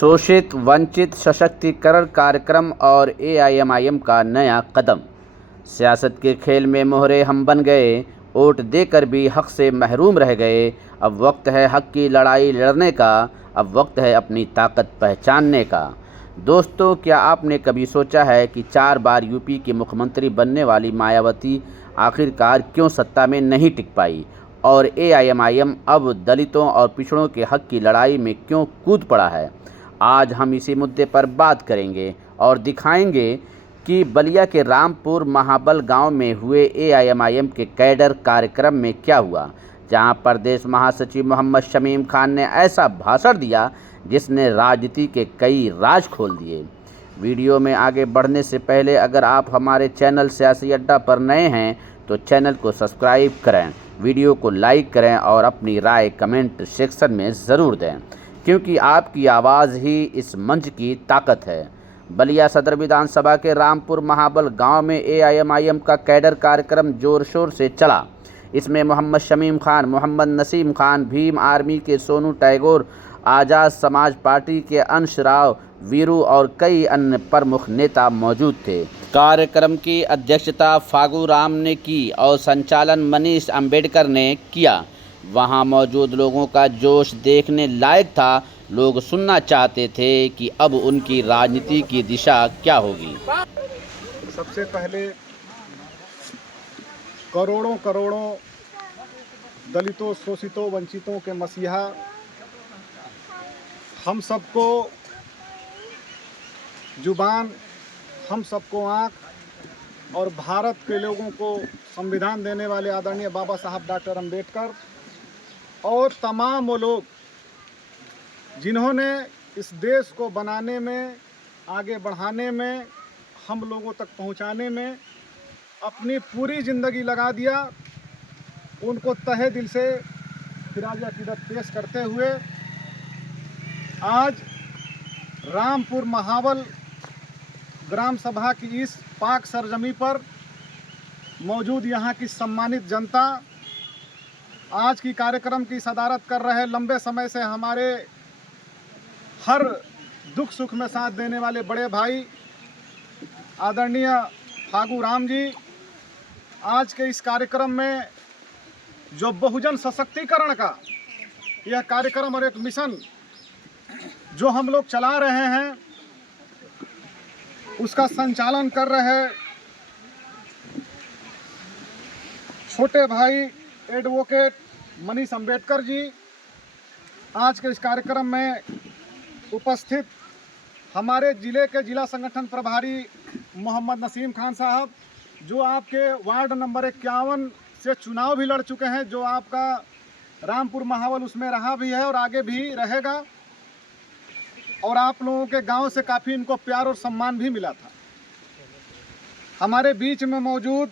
शोषित वंचित सशक्तिकरण कार्यक्रम और एआईएमआईएम का नया कदम। सियासत के खेल में मोहरे हम बन गए, वोट देकर भी हक से महरूम रह गए। अब वक्त है हक की लड़ाई लड़ने का, अब वक्त है अपनी ताकत पहचानने का। दोस्तों, क्या आपने कभी सोचा है कि 4 बार यूपी की मुख्यमंत्री बनने वाली मायावती आखिरकार क्यों सत्ता में नहीं टिक पाई, और एआईएमआईएम अब दलितों और पिछड़ों के हक की लड़ाई में क्यों कूद पड़ा है? आज हम इसी मुद्दे पर बात करेंगे और दिखाएंगे कि बलिया के रामपुर महाबल गांव में हुए एआईएमआईएम के कैडर कार्यक्रम में क्या हुआ, जहां प्रदेश महासचिव मोहम्मद शमीम खान ने ऐसा भाषण दिया जिसने राजनीति के कई राज खोल दिए। वीडियो में आगे बढ़ने से पहले अगर आप हमारे चैनल सियासी अड्डा पर नए हैं तो चैनल को सब्सक्राइब करें, वीडियो को लाइक करें और अपनी राय कमेंट सेक्शन में ज़रूर दें, क्योंकि आपकी आवाज़ ही इस मंच की ताकत है। बलिया सदर विधानसभा के रामपुर महाबल गांव में एआईएमआईएम का कैडर कार्यक्रम जोर शोर से चला। इसमें मोहम्मद शमीम खान, मोहम्मद नसीम खान, भीम आर्मी के सोनू टैगोर, आज़ाद समाज पार्टी के अंश राव वीरू और कई अन्य प्रमुख नेता मौजूद थे। कार्यक्रम की अध्यक्षता फागू राम ने की और संचालन मनीष अंबेडकर ने किया। वहां मौजूद लोगों का जोश देखने लायक था। लोग सुनना चाहते थे कि अब उनकी राजनीति की दिशा क्या होगी। सबसे पहले करोड़ों करोड़ों दलितों, शोषितों, वंचितों के मसीहा हम सबको जुबान, हम सबको आँख और भारत के लोगों को संविधान देने वाले आदरणीय बाबा साहब डॉक्टर अंबेडकर और तमाम वो लोग जिन्होंने इस देश को बनाने में, आगे बढ़ाने में, हम लोगों तक पहुंचाने में अपनी पूरी ज़िंदगी लगा दिया, उनको तहे दिल से खिराज अकीदत पेश करते हुए आज रामपुर महाबल ग्राम सभा की इस पाक सरजमी पर मौजूद यहाँ की सम्मानित जनता, आज की कार्यक्रम की सदारत कर रहे लंबे समय से हमारे हर दुख सुख में साथ देने वाले बड़े भाई आदरणीय फागू राम जी, आज के इस कार्यक्रम में जो बहुजन सशक्तिकरण का यह कार्यक्रम और एक मिशन जो हम लोग चला रहे हैं, उसका संचालन कर रहे छोटे भाई एडवोकेट मनीष अंबेडकर जी, आज के इस कार्यक्रम में उपस्थित हमारे ज़िले के जिला संगठन प्रभारी मोहम्मद नसीम खान साहब, जो आपके वार्ड नंबर 51 से चुनाव भी लड़ चुके हैं, जो आपका रामपुर महाबल उसमें रहा भी है और आगे भी रहेगा, और आप लोगों के गांव से काफ़ी इनको प्यार और सम्मान भी मिला था। हमारे बीच में मौजूद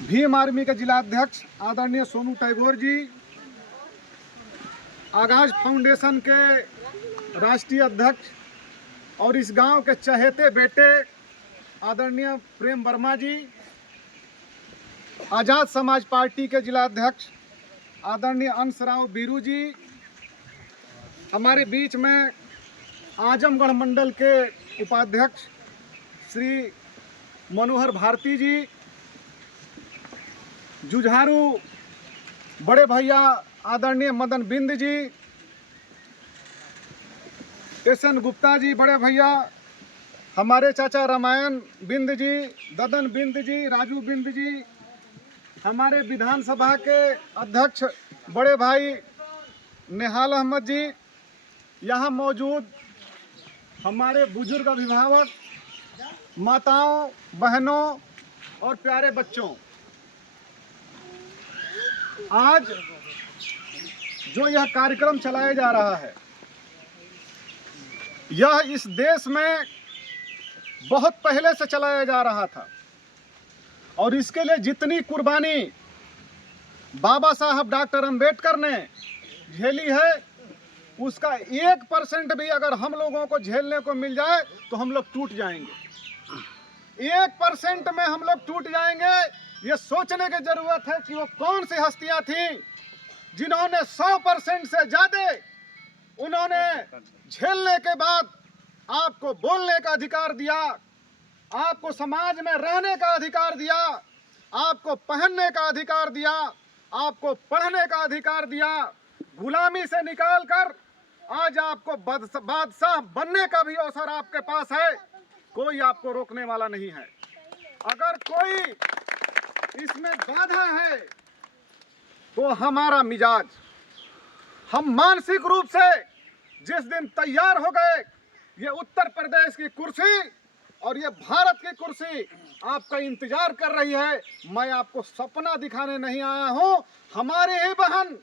भीम आर्मी के जिलाध्यक्ष आदरणीय सोनू टैगोर जी, आगाज फाउंडेशन के राष्ट्रीय अध्यक्ष और इस गांव के चहेते बेटे आदरणीय प्रेम वर्मा जी, आज़ाद समाज पार्टी के जिलाध्यक्ष आदरणीय अंश राव वीरू जी, हमारे बीच में आजमगढ़ मंडल के उपाध्यक्ष श्री मनोहर भारती जी, जुझारू बड़े भैया आदरणीय मदन बिंद जी, एसएन गुप्ता जी बड़े भैया, हमारे चाचा रामायण बिंद जी, ददन बिंद जी, राजू बिंद जी, हमारे विधानसभा के अध्यक्ष बड़े भाई नेहाल अहमद जी, यहाँ मौजूद हमारे बुजुर्ग अभिभावक, माताओं, बहनों और प्यारे बच्चों, आज जो यह कार्यक्रम चलाया जा रहा है, यह इस देश में बहुत पहले से चलाया जा रहा था और इसके लिए जितनी कुर्बानी बाबा साहब डॉक्टर अंबेडकर ने झेली है, उसका 1% भी अगर हम लोगों को झेलने को मिल जाए तो हम लोग टूट जाएंगे। 1% में हम लोग टूट जाएंगे। ये सोचने की जरूरत है कि वो कौन सी हस्तियां थीं जिन्होंने 100% से ज्यादा उन्होंने झेलने के बाद आपको बोलने का अधिकार दिया, आपको समाज में रहने का अधिकार दिया, आपको पहनने का अधिकार दिया, आपको पढ़ने का अधिकार दिया। गुलामी से निकालकर आज आपको बादशाह बनने का भी अवसर आपके पास है। कोई आपको रोकने वाला नहीं है। अगर कोई इसमें बाधा है तो हमारा मिजाज, हम मानसिक रूप से जिस दिन तैयार हो गए, ये उत्तर प्रदेश की कुर्सी और ये भारत की कुर्सी आपका इंतजार कर रही है। मैं आपको सपना दिखाने नहीं आया हूं। हमारी ही बहन,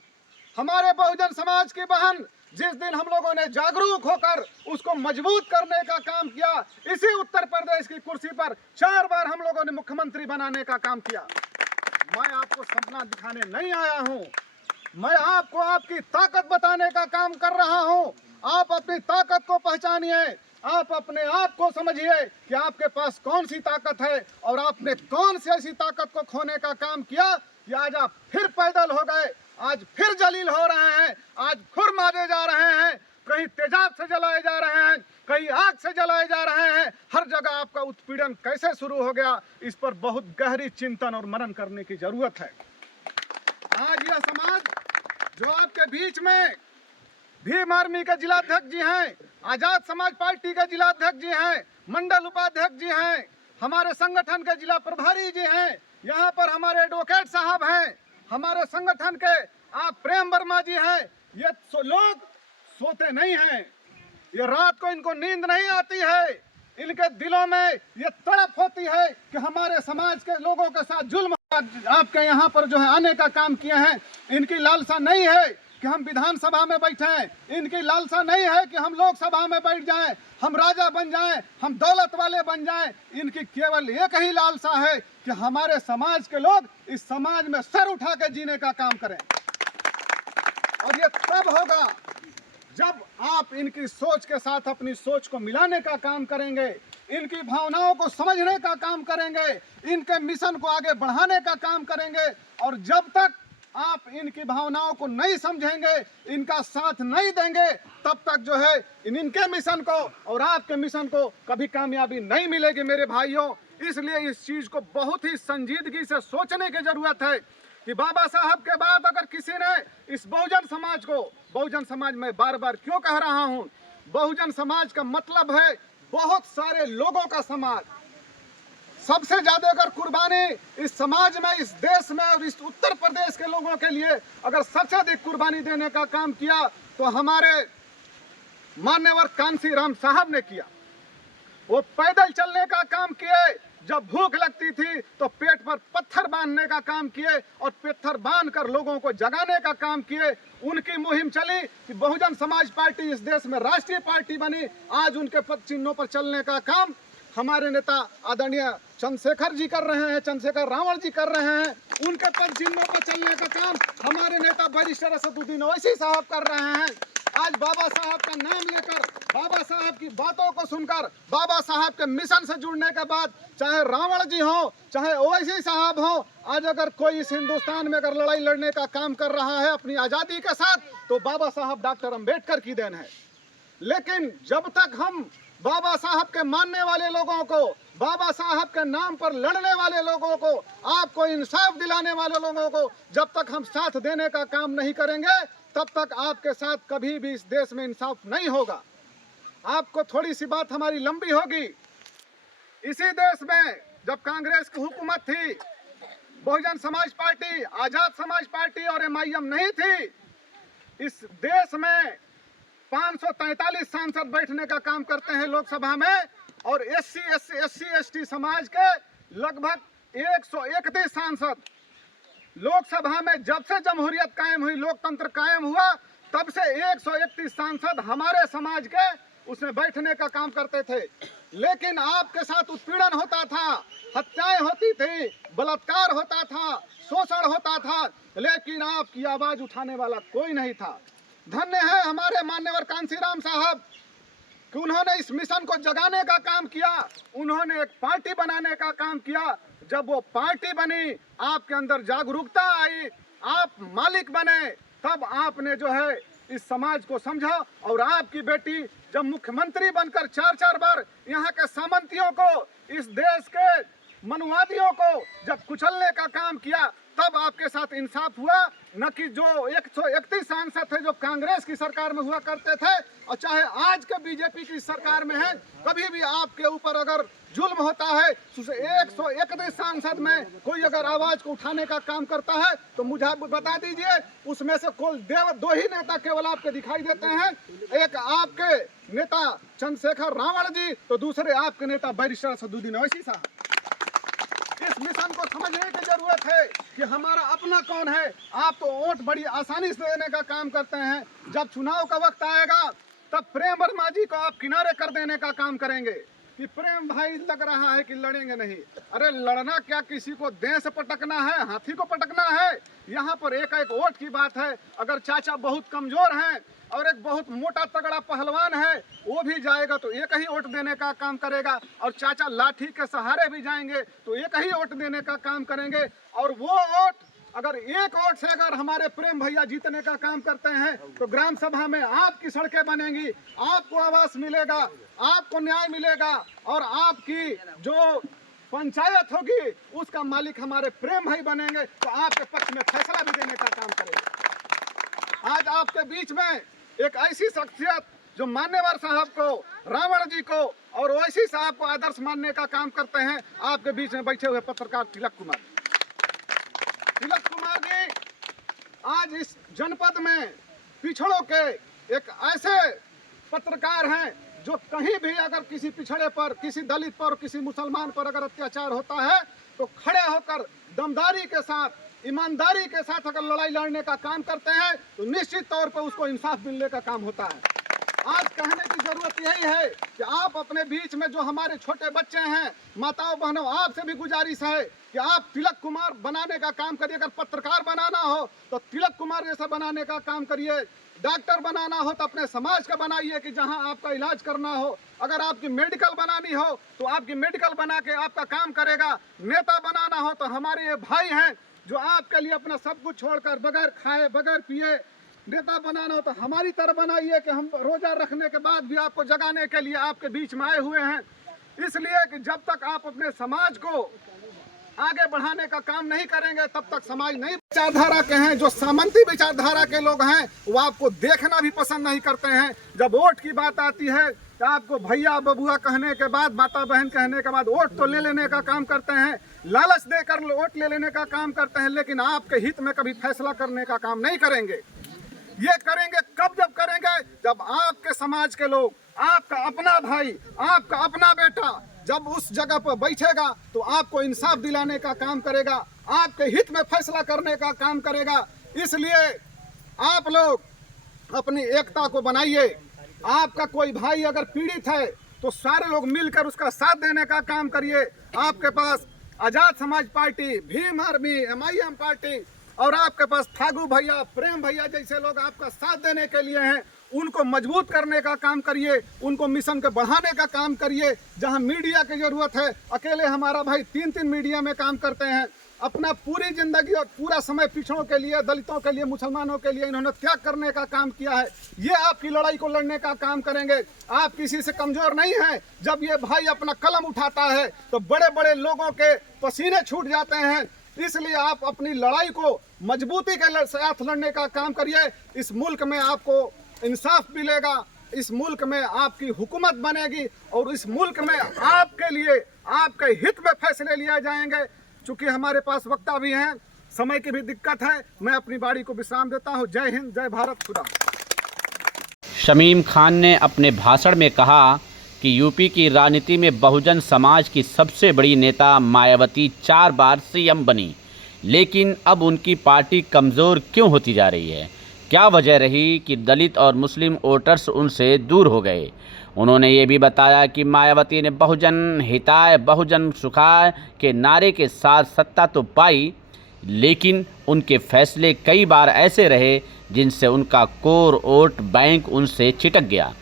हमारे बहुजन समाज की बहन, जिस दिन हम लोगों ने जागरूक होकर उसको मजबूत करने का काम किया, इसी उत्तर प्रदेश की कुर्सी पर 4 बार हम लोगों ने मुख्यमंत्री बनाने का काम किया। मैं आपको सपना दिखाने नहीं आया हूं, मैं आपको आपकी ताकत बताने का काम कर रहा हूं। आप अपनी ताकत को पहचानिए, आप अपने आप को समझिए कि आपके पास कौन सी ताकत है और आपने कौन सी ऐसी ताकत को खोने का काम किया कि आज आप फिर पैदल हो गए, आज फिर जलील हो रहे हैं, आज खुर मारे जा रहे हैं, कहीं तेजाब से जलाए जा रहे हैं, कहीं आग से जलाए जा रहे हैं। हर जगह आपका उत्पीड़न कैसे शुरू हो गया, इस पर बहुत गहरी चिंतन और मनन करने की जरूरत है। आज यह समाज जो आपके बीच में भीम आर्मी के जिलाध्यक्ष जी हैं, आजाद समाज पार्टी के जिलाध्यक्ष जी हैं, मंडल उपाध्यक्ष जी हैं, हमारे संगठन के जिला प्रभारी जी हैं, यहाँ पर हमारे एडवोकेट साहब हैं, हमारे संगठन के आप प्रेम वर्मा जी हैं। ये लोग सोते नहीं हैं, ये रात को इनको नींद नहीं आती है, इनके दिलों में ये तड़प होती है कि हमारे समाज के लोगों के साथ जुल्म आपके यहाँ पर जो है आने का काम किए हैं। इनकी लालसा नहीं है कि हम विधानसभा में बैठे हैं, इनकी लालसा नहीं है कि हम लोकसभा में बैठ जाएं, हम राजा बन जाएं, हम दौलत वाले बन जाएं। इनकी केवल एक ही लालसा है कि हमारे समाज के लोग इस समाज में सर उठा के जीने का काम करें। और ये तब होगा जब आप इनकी सोच के साथ अपनी सोच को मिलाने का काम करेंगे, इनकी भावनाओं को समझने का काम करेंगे, इनके मिशन को आगे बढ़ाने का काम करेंगे। और जब तक आप इनकी भावनाओं को नहीं समझेंगे, इनका साथ नहीं देंगे, तब तक जो है इनके मिशन को और आपके मिशन को कभी कामयाबी नहीं मिलेगी मेरे भाइयों। इसलिए इस चीज को बहुत ही संजीदगी से सोचने की जरूरत है कि बाबा साहब के बाद अगर किसी ने इस बहुजन समाज को, बहुजन समाज में बार बार क्यों कह रहा हूं, बहुजन समाज का मतलब है बहुत सारे लोगों का समाज। सबसे ज्यादा अगर कुर्बानी इस समाज में, इस देश में और इस उत्तर प्रदेश के लोगों के लिए अगर सबसे अधिक कुर्बानी देने का काम किया तो हमारे मान्यवर कांसी राम साहब ने किया। वो पैदल चलने का काम किए, जब भूख लगती थी तो पेट पर पत्थर बांधने का काम किए और पत्थर बांधकर लोगों को जगाने का काम किए। उनकी मुहिम चली कि बहुजन समाज पार्टी इस देश में राष्ट्रीय पार्टी बनी। आज उनके पद चिन्हों पर चलने का काम हमारे नेता आदरणीय चंद्रशेखर जी कर रहे हैं, चंद्रशेखर रावण जी कर रहे हैं। उनके पद चिन्हों पर चलने का काम हमारे नेता बैरिस्टर असदुद्दीन ओवैसी साहब कर रहे हैं। आज बाबा साहब का नाम लेकर, बाबा साहब की बातों को सुनकर, बाबा साहब के मिशन से जुड़ने के बाद, चाहे रावण जी हो, चाहे ओवैसी साहब हो, आज अगर कोई इस हिंदुस्तान में अगर लड़ाई लड़ने का काम कर रहा है अपनी आज़ादी के साथ, तो बाबा साहब डॉक्टर अम्बेडकर की देन है। लेकिन जब तक हम बाबा साहब के मानने वाले लोगों को, बाबा साहब के नाम पर लड़ने वाले लोगों को, आपको इंसाफ दिलाने वाले लोगों को जब तक हम साथ देने का काम नहीं करेंगे, तब तक आपके साथ कभी भी इस देश में इंसाफ नहीं होगा। आपको थोड़ी सी बात हमारी लंबी होगी। इसी देश में जब कांग्रेस की हुकूमत थी, बहुजन समाज पार्टी, आजाद समाज पार्टी और MIM नहीं थी, इस देश में 543 सांसद बैठने का काम करते हैं लोकसभा में और SC ST समाज के लगभग 131 सांसद। लोकसभा में जब से जमहूरियत कायम हुई, लोकतंत्र कायम हुआ, तब से 131 सांसद हमारे समाज के उसमें बैठने का काम करते थे। लेकिन आपके साथ उत्पीड़न होता था, हत्याएं होती थी, बलात्कार होता था, शोषण होता था, लेकिन आपकी आवाज उठाने वाला कोई नहीं था। धन्य है हमारे मान्यवर कांसीराम साहब कि उन्होंने इस मिशन को जगाने का काम किया, उन्होंने एक पार्टी बनाने का काम किया। जब वो पार्टी बनी, आपके अंदर जागरूकता आई, आप मालिक बने, तब आपने जो है इस समाज को समझा। और आपकी बेटी जब मुख्यमंत्री बनकर 4-4 बार यहाँ के सामंतियों को, इस देश के मनुवादियों को जब कुचलने का काम किया, तब आपके साथ इंसाफ हुआ। न कि जो 131 सांसद थे जो कांग्रेस की सरकार में हुआ करते थे और चाहे आज के बीजेपी की सरकार में है, कभी भी आपके ऊपर अगर जुल्म होता है तो 131 सांसद में कोई अगर आवाज को उठाने का काम करता है तो मुझे बता दीजिए, उसमें से कोई 2 ही नेता केवल आपके दिखाई देते हैं। एक आपके नेता चंद्रशेखर रावण जी, तो दूसरे आपके नेता बैरिस्टर असदुद्दीन ओवैसी साहब। इस मिशन को समझने की जरूरत है कि हमारा अपना कौन है। आप तो वोट बड़ी आसानी से देने का काम करते हैं, जब चुनाव का वक्त आएगा तब प्रेम वर्मा जी को आप किनारे कर देने का काम करेंगे कि प्रेम भाई लग रहा है कि लड़ेंगे नहीं। अरे लड़ना क्या, किसी को देह से पटकना है, हाथी को पटकना है। यहाँ पर एक वोट की बात है। अगर चाचा बहुत कमजोर हैं और एक बहुत मोटा तगड़ा पहलवान है, वो भी जाएगा तो एक ही वोट देने का काम करेगा, और चाचा लाठी के सहारे भी जाएंगे तो एक ही वोट देने का काम करेंगे। और वो वोट अगर एक वोट से अगर हमारे प्रेम भैया जीतने का काम करते हैं तो ग्राम सभा में आपकी सड़कें बनेंगी, आपको आवास मिलेगा, आपको न्याय मिलेगा, और आपकी जो पंचायत होगी उसका मालिक हमारे प्रेम भाई बनेंगे, तो आपके पक्ष में फैसला भी देने का काम करेगा। आज आपके बीच में एक ऐसी शख्सियत जो मान्यवर साहब को, रावण जी को और ओवैसी साहब को आदर्श मानने का काम करते हैं, आपके बीच में बैठे हुए पत्रकार तिलक कुमार जी आज इस जनपद में पिछड़ों के एक ऐसे पत्रकार हैं जो कहीं भी अगर किसी पिछड़े पर, किसी दलित पर, किसी मुसलमान पर अगर अत्याचार होता है तो खड़े होकर दमदारी के साथ, ईमानदारी के साथ अगर लड़ाई लड़ने का काम करते हैं तो निश्चित तौर पर उसको इंसाफ मिलने का काम होता है। आज कहने की जरूरत यही है कि आप अपने बीच में जो हमारे छोटे बच्चे हैं, माताओं बहनों, आपसे भी गुजारिश है कि आप तिलक कुमार बनाने का काम करिए। अगर पत्रकार बनाना हो तो तिलक कुमार जैसा बनाने का काम करिए। डॉक्टर बनाना हो तो अपने समाज का बनाइए कि जहां आपका इलाज करना हो। अगर आपकी मेडिकल बनानी हो तो आपकी मेडिकल बना के आपका काम करेगा। नेता बनाना हो तो हमारे ये भाई हैं जो आपके लिए अपना सब कुछ छोड़कर बगैर खाए बगैर पिए नेता बनाना हो तो हमारी तरह बनाइए कि हम रोजा रखने के बाद भी आपको जगाने के लिए आपके बीच में आए हुए हैं। इसलिए कि जब तक आप अपने समाज को आगे बढ़ाने का काम नहीं करेंगे तब तक समाज नहीं। विचारधारा के हैं जो सामंती विचारधारा के लोग हैं वो आपको देखना भी पसंद नहीं करते हैं। जब वोट की बात आती है तो आपको भैया बबुआ कहने के बाद, माता बहन कहने के बाद वोट तो ले लेने का काम करते हैं, लालच देकर वोट ले लेने का काम करते हैं, लेकिन आपके हित में कभी फैसला करने का काम नहीं करेंगे। ये करेंगे कब? जब करेंगे जब आपके समाज के लोग, आपका अपना भाई, आपका अपना बेटा जब उस जगह पर बैठेगा तो आपको इंसाफ दिलाने का काम करेगा, आपके हित में फैसला करने का काम करेगा। इसलिए आप लोग अपनी एकता को बनाइए। आपका कोई भाई अगर पीड़ित है तो सारे लोग मिलकर उसका साथ देने का काम करिए। आपके पास Azad Samaj party, Bhim army, MIM party और आपके पास फागू भैया, प्रेम भैया जैसे लोग आपका साथ देने के लिए हैं, उनको मजबूत करने का काम करिए, उनको मिशन के बढ़ाने का काम करिए। जहां मीडिया की जरूरत है, अकेले हमारा भाई 3-3 मीडिया में काम करते हैं। अपना पूरी जिंदगी और पूरा समय पिछड़ों के लिए, दलितों के लिए, मुसलमानों के लिए इन्होंने त्याग करने का काम किया है। ये आपकी लड़ाई को लड़ने का काम करेंगे। आप किसी से कमजोर नहीं हैं। जब ये भाई अपना कलम उठाता है तो बड़े बड़े लोगों के पसीने छूट जाते हैं। इसलिए आप अपनी लड़ाई को मजबूती के साथ लड़ने का काम करिए। इस मुल्क में आपको इंसाफ मिलेगा, इस मुल्क में आपकी हुकूमत बनेगी और इस मुल्क में आपके लिए, आपके हित में फैसले लिए जाएंगे। चूंकि हमारे पास वक्ता भी हैं, समय की भी दिक्कत है, मैं अपनी बारी को विश्राम देता हूं। जय हिंद, जय भारत, खुदा। शमीम खान ने अपने भाषण में कहा कि यूपी की राजनीति में बहुजन समाज की सबसे बड़ी नेता मायावती 4 बार CM बनी, लेकिन अब उनकी पार्टी कमज़ोर क्यों होती जा रही है? क्या वजह रही कि दलित और मुस्लिम वोटर्स उनसे दूर हो गए? उन्होंने ये भी बताया कि मायावती ने बहुजन हिताय बहुजन सुखाय के नारे के साथ सत्ता तो पाई, लेकिन उनके फैसले कई बार ऐसे रहे जिनसे उनका कोर वोट बैंक उनसे छिटक गया।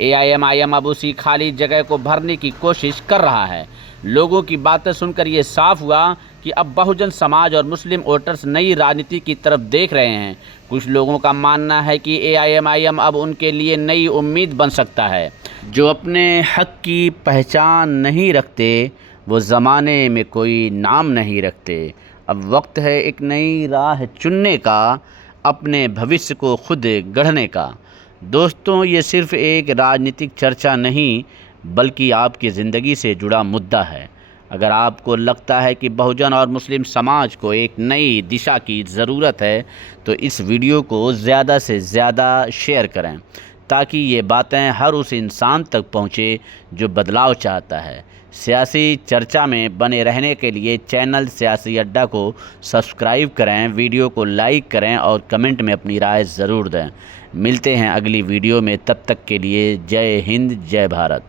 AIMIM अब उसी खाली जगह को भरने की कोशिश कर रहा है। लोगों की बातें सुनकर ये साफ हुआ कि अब बहुजन समाज और मुस्लिम वोटर्स नई राजनीति की तरफ देख रहे हैं। कुछ लोगों का मानना है कि AIMIM अब उनके लिए नई उम्मीद बन सकता है। जो अपने हक की पहचान नहीं रखते वो ज़माने में कोई नाम नहीं रखते। अब वक्त है एक नई राह चुनने का, अपने भविष्य को खुद गढ़ने का। दोस्तों, ये सिर्फ एक राजनीतिक चर्चा नहीं बल्कि आपकी ज़िंदगी से जुड़ा मुद्दा है। अगर आपको लगता है कि बहुजन और मुस्लिम समाज को एक नई दिशा की ज़रूरत है तो इस वीडियो को ज़्यादा से ज़्यादा शेयर करें ताकि ये बातें हर उस इंसान तक पहुँचे जो बदलाव चाहता है। सियासी चर्चा में बने रहने के लिए चैनल सियासी अड्डा को सब्सक्राइब करें, वीडियो को लाइक करें और कमेंट में अपनी राय ज़रूर दें। मिलते हैं अगली वीडियो में, तब तक के लिए जय हिंद, जय भारत।